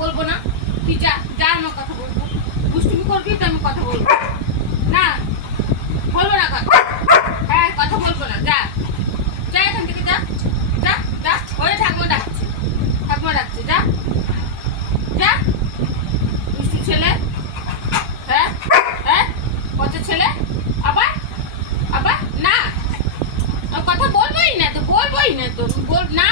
বলবো না। তুই যা যা, আমার কথা বলবো। দুষ্টুমি করবি তো আমি কথা বলবো না, বলবো না কথা। হ্যাঁ, কথা বলবো না, যা যা এখান থেকে, যা যা যা। ওরে ঠাকুমা ডাকছে, ঠাকুমা ডাকছে, যা যা। দুষ্টু ছেলে, হ্যাঁ হ্যাঁ, পচা ছেলে। আবার আবার না, কথা বলবোই না তো, বলবোই না তো, না